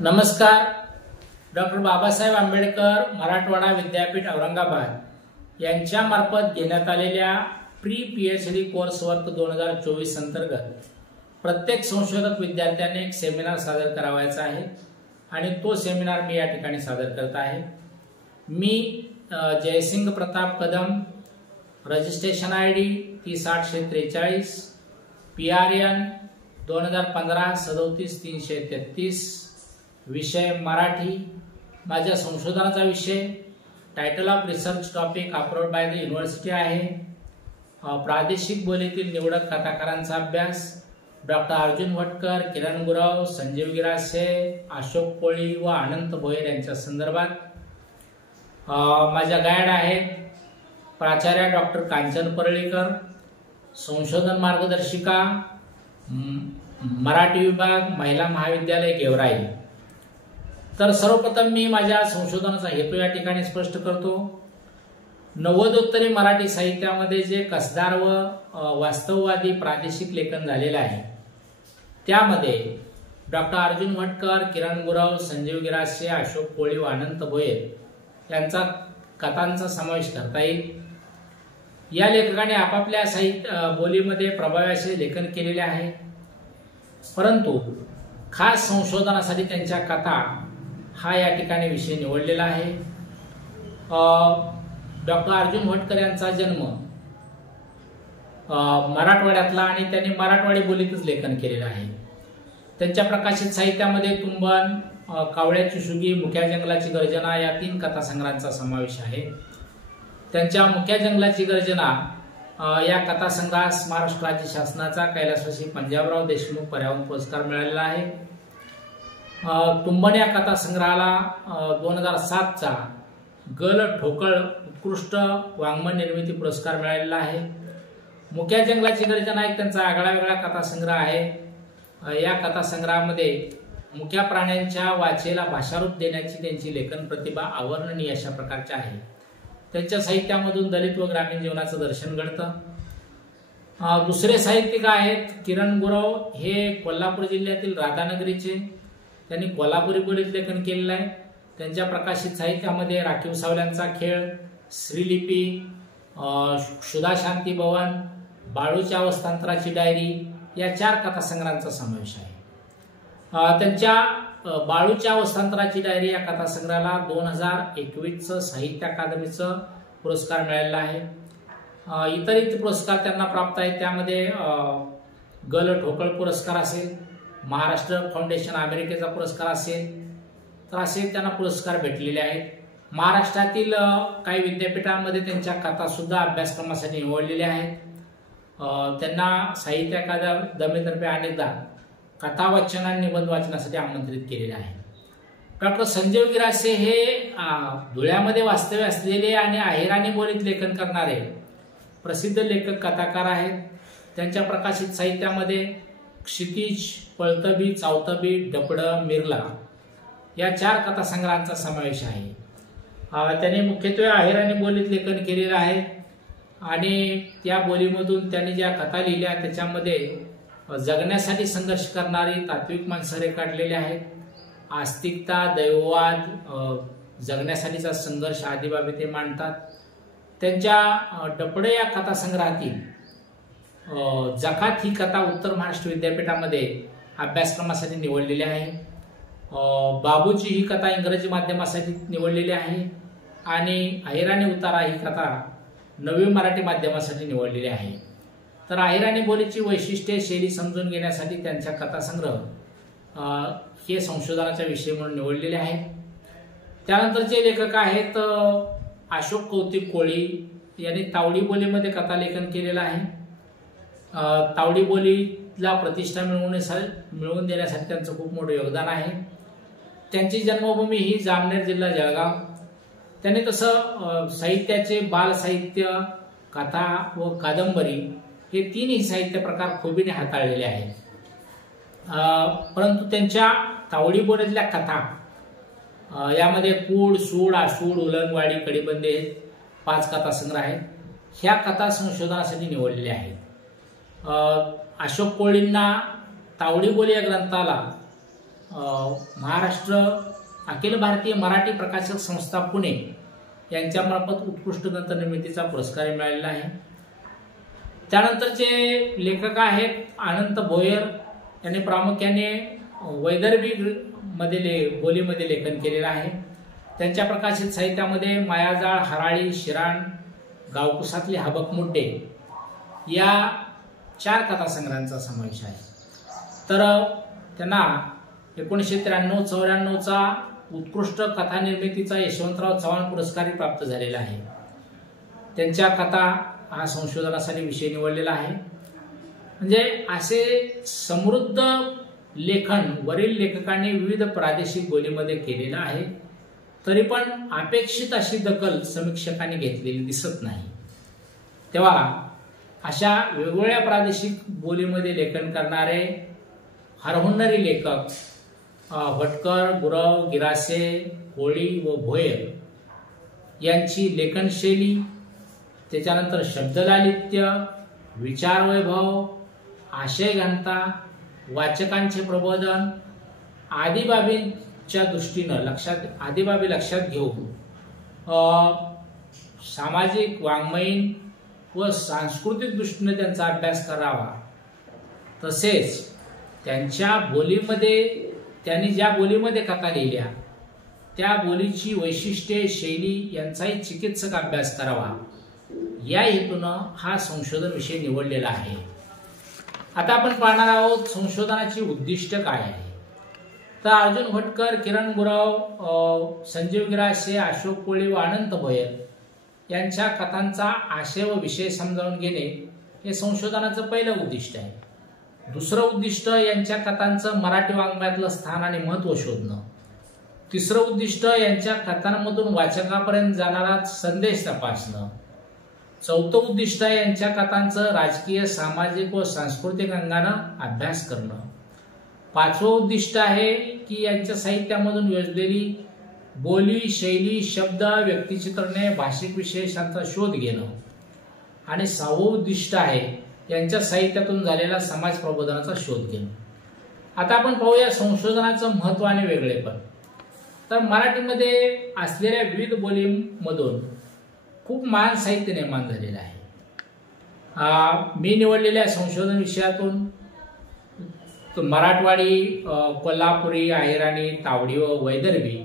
नमस्कार. डॉक्टर बाबासाहेब आंबेडकर मराठवाडा विद्यापीठ औरंगाबाद यांच्यामार्फत घेण्यात आलेल्या प्री पीएचडी कोर्स वर्क 2024 अंतर्गत प्रत्येक संशोधक विद्यार्थ्यांनी एक सेमिनार सादर करावायचा आहे आणि तो सेमिनार मी या ठिकाणी सादर करत आहे. मी Jaysing Pratap Kadam, registration ID 30843, PRN 2015 37333, विषय मराठी, माझ्या संशोधनाचा विषय, title of research topic approved by the university आहे. प्रादेशिक बोलीतील निवडक कथाकारांचा अभ्यास, डॉक्टर अर्जुन भटकर, किरण गुरव, संजीव गिरासे, अशोक कोळी व अनंत भोयर यांच्या संदर्भात. माझ्या गाईड आहेत प्राचार्य डॉक्टर कांचन परळीकर, संशोधन मार्गदर्शिका मराठी विभाग, महिला महाविद्यालय गेवराई. तर सर्वप्रथम मी माझ्या संशोधनाचा हेतू या ठिकाणी स्पष्ट करतो. नव्वदोत्तरी मराठी साहित्यामध्ये जे कसदार व वास्तववादी प्रादेशिक लेखन झालेलं आहे त्यामध्ये डॉक्टर अर्जुन भटकर, किरण गुरव, संजीव गिरासे, अशोक कोळी व अनंत भोयर यांचा कथांचा समावेश करता येईल. या लेखकाने आपापल्या साहित्य बोलीमध्ये प्रभावी असे लेखन केलेले आहे, परंतु खास संशोधनासाठी त्यांच्या कथा हा या ठिकाणी विषय निवडलेला आहे. डॉक्टर अर्जुन भटकर यांचा जन्म मराठवाड्यातला आणि त्यांनी मराठवाडी बोलीतच लेखन केलेलं आहे. त्यांच्या प्रकाशित साहित्यामध्ये तुंबन, कावळ्याची शुगी, मुक्या जंगलाची गर्जना या 3 कथासंग्रहांचा समावेश आहे. त्यांच्या मुक्या जंगलाची गर्जना या कथासंग्रहास महाराष्ट्र राज्य शासनाचा कैलासवासी पंजाबराव देशमुख पर्यावरण पुरस्कार मिळालेला आहे. तुंबन या कथासंग्रहाला 2007चा गल ठोकळ उत्कृष्ट वाङ्मय निर्मिती पुरस्कार मिळालेला आहे. मुक्या जंगलाची गर्जना एक त्यांचा आगळा वेगळा कथासंग्रह आहे. या कथासंग्रहामध्ये मुक्या प्राण्यांच्या वाचेला भाषारूप देण्याची त्यांची लेखन प्रतिभा अवर्णनीय अशा प्रकारची आहे. त्यांच्या साहित्यामधून दलित व ग्रामीण जीवनाचं दर्शन घडतं. दुसरे साहित्यिक आहेत किरण गुरव, हे कोल्हापूर जिल्ह्यातील राधानगरीचे. त्यांनी कोल्हापुरी बोलीत लेखन केलेलं आहे. त्यांच्या प्रकाशित साहित्यामध्ये राखीव सावल्यांचा खेळ, श्रीलिपी, क्षुधा शांती भवन, बाळूच्या अवस्थांतराची डायरी या 4 कथासंग्रहांचा समावेश आहे. त्यांच्या बाळूच्या अवस्थांतराची डायरी या कथासंग्रहाला 2021चं साहित्य अकादमीचं पुरस्कार मिळालेला आहे. इतर पुरस्कार त्यांना प्राप्त आहेत. त्यामध्ये गल ठोकळ पुरस्कार असेल, महाराष्ट्र फाउंडेशन अमेरिकेचा पुरस्कार असेल, तर असे त्यांना पुरस्कार भेटलेले आहेत. महाराष्ट्रातील काही विद्यापीठांमध्ये त्यांच्या कथा सुद्धा अभ्यासक्रमासाठी निवडलेल्या आहेत. त्यांना साहित्य अकादमीतर्फे अनेकदा कथा वाचन आणि निबंध वाचनासाठी आमंत्रित केलेले आहे. डॉक्टर संजीव गिरासे हे धुळ्यामध्ये वास्तव्य असलेले आणि अहिराणी बोलीत लेखन करणारे प्रसिद्ध लेखक कथाकार आहेत. त्यांच्या प्रकाशित साहित्यामध्ये क्षितिज, पळतबी, चावतबी, डपडं, मिरला या 4 कथासंग्रहांचा समावेश आहे. त्यांनी मुख्यत्वे अहिराणी बोलीत लेखन केलेलं आहे आणि त्या बोलीमधून त्यांनी ज्या कथा लिहिल्या त्याच्यामध्ये जगण्यासाठी संघर्ष करणारी तात्विक माणसं रेखाटलेली आहेत. आस्तिकता, दैववाद, जगण्यासाठीचा संघर्ष आदी बाबी ते मांडतात. त्यांच्या डपडे या कथासंग्रहातील जकात ही कथा उत्तर महाराष्ट्र विद्यापीठामध्ये अभ्यासक्रमासाठी निवडलेली आहे. बाबूची ही कथा इंग्रजी माध्यमासाठी निवडलेली आहे आणि अहिराणी उतारा ही कथा नवी मराठी माध्यमासाठी निवडलेली आहे. तर अहिराणी बोलीची वैशिष्ट्ये, शैली समजून घेण्यासाठी त्यांच्या कथासंग्रह हे संशोधनाचा विषय म्हणून निवडलेले आहेत. त्यानंतरचे लेखक आहेत अशोक कौतिक कोळी. यांनी तावडी बोलीमध्ये कथालेखन केलेलं आहे. तावडी बोलीला प्रतिष्ठा मिळवून देण्यासाठी त्यांचं खूप मोठं योगदान आहे. त्यांची जन्मभूमी ही जामनेर जिल्हा जळगाव. त्यांनी तसं साहित्याचे बाल साहित्य, कथा व कादंबरी हे 3ही साहित्य प्रकार खुबीने हाताळलेले आहेत. परंतु त्यांच्या तावडी बोलीतल्या कथा यामध्ये कूड, सूड, आसूड, उलनवाडी, कडीबंदे 5 कथासंग्रह आहेत. ह्या कथा संशोधनासाठी निवडलेल्या आहेत. अशोक कोळींना तावडी बोली या ग्रंथाला महाराष्ट्र अखिल भारतीय मराठी प्रकाशक संस्था पुणे यांच्यामार्फत उत्कृष्ट ग्रंथ निर्मितीचा पुरस्कार मिळालेला आहे। त्यानंतरचे लेखक आहेत अनंत भोयर यांनी प्रामुख्याने वैदर्भी बोलीमध्ये लेखन केलेलं आहे। त्यांच्या प्रकाशित साहित्यामध्ये मायाजाळ, हराळी, शिराण, गावकुसातले हबकमुड्डे या 4 कथासंग्रहांचा समावेश आहे। तर त्यांना 1993-94चा उत्कृष्ट कथा निर्मितीचा यशवंतराव चव्हाण पुरस्कारही प्राप्त झालेला आहे। त्यांच्या कथा हा संशोधनासाठी विषय निवडलेला आहे। म्हणजे असे समृद्ध लेखन वरील लेखकांनी विविध प्रादेशिक बोलीमध्ये केलेलं आहे, तरी पण अपेक्षित अशी दखल समीक्षकांनी घेतलेली दिसत नाही। तेव्हा अशा वेगवेगळ्या प्रादेशिक बोलीमध्ये लेखन करणारे हरहुन्नरी लेखक भटकर, गुरव, गिरासे, कोळी व भोयर यांची लेखनशैली, त्याच्यानंतर शब्दलालित्य, विचारवैभव, आशय घनता, वाचकांचे प्रबोधन आदी बाबींच्या दृष्टीनं आदी बाबी लक्षात घेऊन सामाजिक, वाङ्मयीन व सांस्कृतिक दृष्टीने त्यांचा अभ्यास करावा। तसेच त्यांनी ज्या बोलीमध्ये कथा लिहिल्या त्या बोलीची वैशिष्ट्ये, शैली यांचाही चिकित्सक अभ्यास करावा, या हेतूनं हा संशोधन विषय निवडलेला आहे। आता आपण पाहणार आहोत संशोधनाची उद्दिष्ट काय आहे। तर अर्जुन भटकर, किरण गुरव, संजीव गिरासे, अशोक कोळी व अनंत भोयर यांच्या कथांचा आशय व विषय समजावून घेणे हे संशोधनाचं पहिलं उद्दिष्ट आहे। दुसरं उद्दिष्ट यांच्या कथांचं मराठी वाङ्मयातलं स्थान आणि महत्त्व शोधणं। तिसरं उद्दिष्ट यांच्या कथांमधून वाचकापर्यंत जाणारा संदेश तपासणं। चौथं उद्दिष्ट यांच्या कथांचं राजकीय, सामाजिक व सांस्कृतिक अंगानं अभ्यास करणं। पाचवं उद्दिष्ट आहे की यांच्या साहित्यामधून योजलेली बोली, शैली, शब्द, व्यक्तिचित्रणे, भाषिक विशेषांचा शोध घेणं। आणि 6वं उद्दिष्ट आहे यांच्या साहित्यातून झालेला समाज प्रबोधनाचा शोध घेणं। आता आपण पाहूया संशोधनाचं महत्त्व आणि वेगळेपण। तर मराठीमध्ये असलेल्या विविध बोलींमधून खूप महान साहित्य निर्माण झालेलं आहे। मी निवडलेल्या संशोधन विषयातून मराठवाडी, कोल्हापुरी, अहिराणी, तावडी व वैदर्भी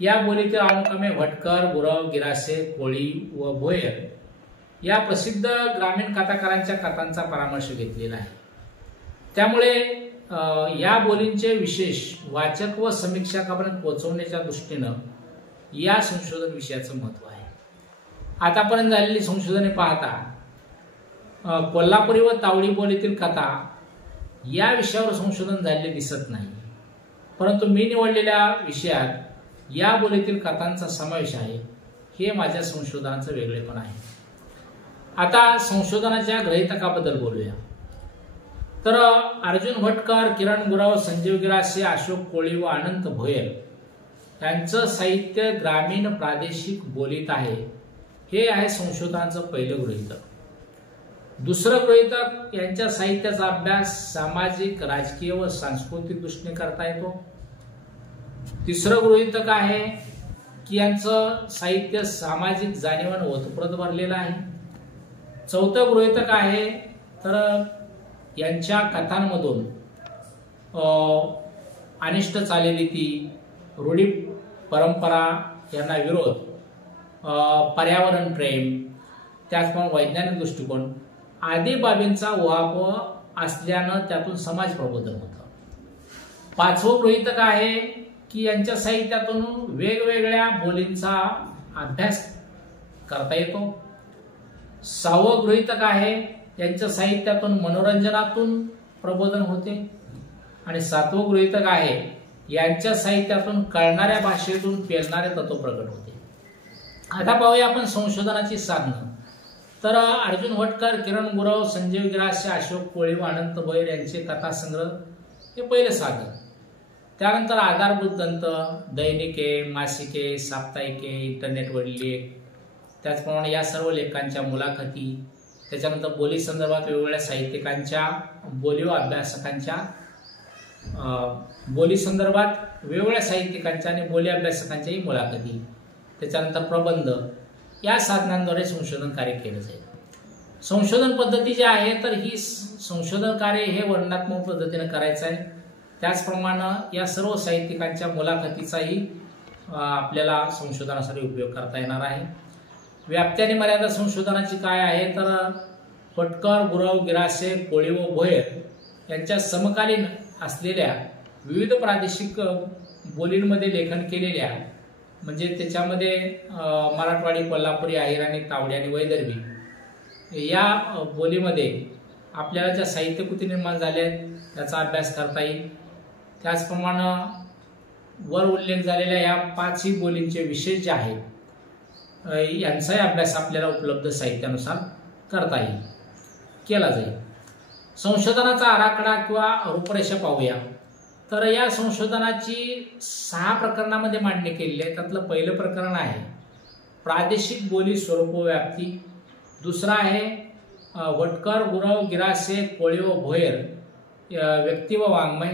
या बोलीतील अनुक्रमे भटकर, गुरव, गिरासे, कोळी व भोयर या प्रसिद्ध ग्रामीण कथाकारांच्या कथांचा परामर्श घेतलेला आहे। त्यामुळे या बोलींचे विशेष वाचक व समीक्षकापर्यंत पोहोचवण्याच्या दृष्टीनं या संशोधन विषयाचं महत्त्व आहे। आतापर्यंत झालेली संशोधने पाहता कोल्हापुरी व तावडी बोलीतील कथा या विषयावर संशोधन झालेले दिसत नाही, परंतु मी निवडलेल्या विषयात या बोलीतील कथांचा समावेश आहे, हे माझ्या संशोधनाचं वेगळेपण आहे। आता संशोधनाच्या गृहीतकाबद्दल बोलूया। तर अर्जुन भटकर, किरण गुरव, संजीव गिरासे, अशोक कोळी व अनंत भोयर यांचं साहित्य ग्रामीण प्रादेशिक बोलीत आहे, हे आहे संशोधनाचं पहिलं गृहीतक। दुसरं गृहीतक यांच्या साहित्याचा अभ्यास सामाजिक, राजकीय व सांस्कृतिक दृष्टीने करता येतो। तिसरं गृहीतक आहे की यांचं साहित्य सामाजिक जाणीवानं ओतप्रत भरलेलं आहे। चौथं गृहीतक आहे तर यांच्या कथांमधून अनिष्ट चालीरीती, रूढी परंपरा यांना विरोध, पर्यावरण प्रेम, त्याचप्रमाणे वैज्ञानिक दृष्टिकोन आदी बाबींचा उहापोह असल्यानं त्यातून समाज प्रबोधन होतं। 5वं गृहीतक आहे की यांच्या साहित्यातून वेगवेगळ्या बोलींचा अभ्यास करता येतो। 6वं गृहीतक आहे यांच्या साहित्यातून मनोरंजनातून प्रबोधन होते। आणि 7वं गृहीतक आहे यांच्या साहित्यातून कळणाऱ्या भाषेतून पेलणारे तत्व प्रकट होते। आता पाहूया आपण संशोधनाची साधनं। तर अर्जुन भटकर, किरण गुरव, संजीव गिरासे, अशोक कोळी व अनंत भोयर यांचे कथासंग्रह हे पहिले साधन। त्यानंतर आधारभूत ग्रंथ, दैनिके, मासिके, साप्ताहिके, इंटरनेटवरील लेख, त्याचप्रमाणे या सर्व लेखांच्या मुलाखती, त्याच्यानंतर बोली संदर्भात वेगवेगळ्या साहित्यिकांच्या, बोली व अभ्यासकांच्या बोली संदर्भात वेगवेगळ्या साहित्यिकांच्या आणि बोली अभ्यासकांच्याही मुलाखती, त्याच्यानंतर प्रबंध या साधनांद्वारे संशोधन कार्य केलं जाईल. संशोधन पद्धती जी आहे तर ही संशोधन कार्य हे वर्णनात्मक पद्धतीने करायचं आहे. त्याचप्रमाणे या सर्व साहित्यिकांच्या मुलाखतीचाही आपल्याला संशोधनासाठी उपयोग करता येणार आहे. व्याप्ती आणि मर्यादा संशोधनाची काय आहे तर फटकर, गुरव, गिरासे, कोळी व भोयर यांच्या समकालीन असलेल्या विविध प्रादेशिक बोलींमध्ये लेखन केलेल्या, म्हणजे त्याच्यामध्ये मराठवाडी, कोल्हापुरी, अहिराणी, तावडी आणि वैदर्भी या बोलीमध्ये आपल्याला ज्या साहित्यकृती निर्माण झाल्या आहेत त्याचा अभ्यास करता येईल. त्याचप्रमाणे वर उल्लेख झालेल्या या 5ही बोलींचे विशेष जे आहेत यांचाही अभ्यास आपल्याला उपलब्ध साहित्यानुसार करता येईल, केला जाईल. संशोधनाचा आराखडा किंवा रूपरेषा पाहूया. तर या संशोधनाची 6 प्रकरणामध्ये मांडणी केलेली आहे. त्यातलं पहिलं प्रकरण आहे प्रादेशिक बोली स्वरूप व व्याप्ती. दुसरं आहे वटकर, गुरव, गिरासे, कोळी व भोयर व्यक्ती व वाङ्मय.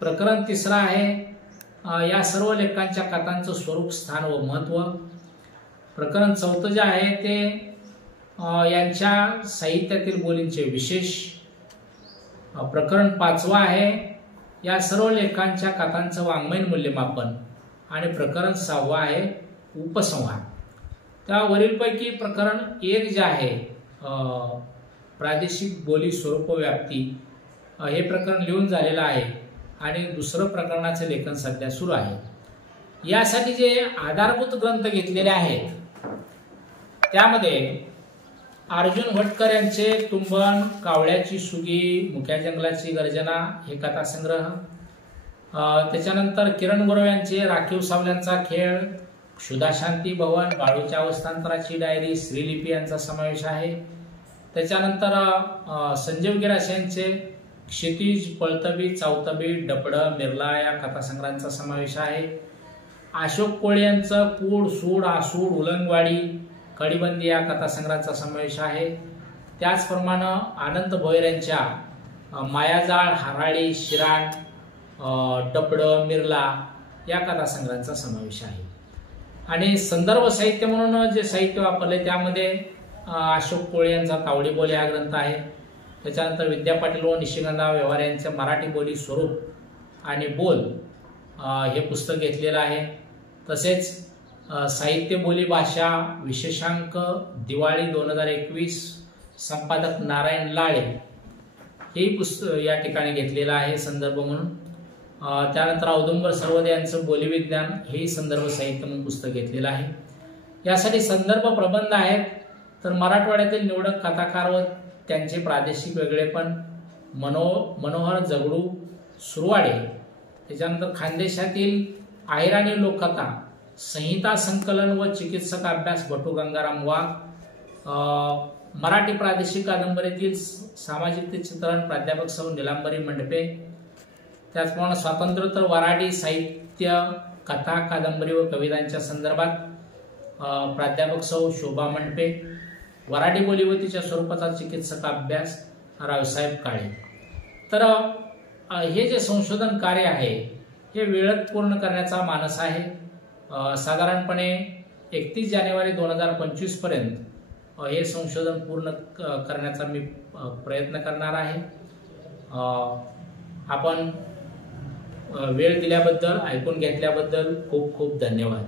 प्रकरण तिसरं आहे या सर्व लेखकांच्या कथांचं स्वरूप, स्थान व महत्त्व. प्रकरण चौथं जे आहे ते यांच्या साहित्यातील बोलींचे विशेष. प्रकरण 5वं आहे या सर्व लेखकांच्या कथांचं वाङ्मयीन मूल्यमापन. आणि प्रकरण 6वं आहे उपसंहार. त्या वरीलपैकी प्रकरण 1 जे आहे प्रादेशिक बोली स्वरूप व्याप्ती हे प्रकरण लिहून झालेलं आहे आणि दुसरं प्रकरणाचं लेखन सध्या सुरू आहे. यासाठी जे आधारभूत ग्रंथ घेतलेले आहेत त्यामध्ये अर्जुन भटकर यांचे तुंबन, कावळ्याची सुगी, मुक्या जंगलाची गर्जना हे कथासंग्रह. त्याच्यानंतर किरण गुरव यांचे राखीव सावल्यांचा खेळ, क्षुधाशांती भवन, बाळूच्या अवस्थांतराची डायरी, श्रीलिपी यांचा समावेश आहे. त्याच्यानंतर संजीव गिरासे यांचे क्षितिज, पळतबी, चावतबी, डपडं, मिरला या कथासंग्रहांचा समावेश आहे. अशोक कोळी यांचं कूड, सूड, आसूड, उलंगवाडी, कडिबंदी या कथासंग्रहाचा समावेश आहे. त्याचप्रमाणे आनंद भोयर यांच्या मायाजाळ, हराळी, शिराट, डपडं, मिरला या कथासंग्रहांचा समावेश आहे. आणि संदर्भ साहित्य म्हणून जे साहित्य वापरले त्यामध्ये अशोक कोळी यांचा तावडी बोली हा ग्रंथ आहे. त्याच्यानंतर विद्या पाटील व निशिगंधा व्यवहार यांच्या मराठी बोली स्वरूप आणि बोल हे पुस्तक घेतलेलं आहे. तसेच साहित्य बोली भाषा विशेषांक दिवाळी 2021 संपादक नारायण लाळे हे पुस्तक या ठिकाणी घेतलेलं आहे संदर्भ म्हणून. त्यानंतर औदुंबर सर्वदे यांचं बोली विज्ञान हे संदर्भ साहित्य म्हणून पुस्तक घेतलेलं आहे. यासाठी संदर्भ प्रबंध आहेत. तर मराठवाड्यातील निवडक कथाकार व त्यांचे प्रादेशिक वेगळेपण, मनोहर जगडू सुरवाडे, त्याच्यानंतर खानदेशातील अहिराणी लोककथा, संहिता संकलन व चिकित्सक अभ्यास भटू गंगाराम वाघ, मराठी प्रादेशिक कादंबरीतील सामाजिक चित्रण प्राध्यापक सौ निलांबरी मंडपे. त्याचप्रमाणे स्वातंत्र्योत्तर वराडी साहित्य, कथा, कादंबरी व कवितांच्या संदर्भात प्राध्यापक सौ शोभा मंडपे. वराडी बोली व तिच्या स्वरूपाचा चिकित्सक अभ्यास रावसाहेब काळे. तर हे जे संशोधन कार्य आहे हे वेळेत पूर्ण करण्याचा मानस आहे. साधारणपणे 31 जानेवारी 2025 पर्यंत हे संशोधन पूर्ण करण्याचा मी प्रयत्न करणार आहे. आपण वेळ दिल्याबद्दल, ऐकून घेतल्याबद्दल खूप खूप धन्यवाद.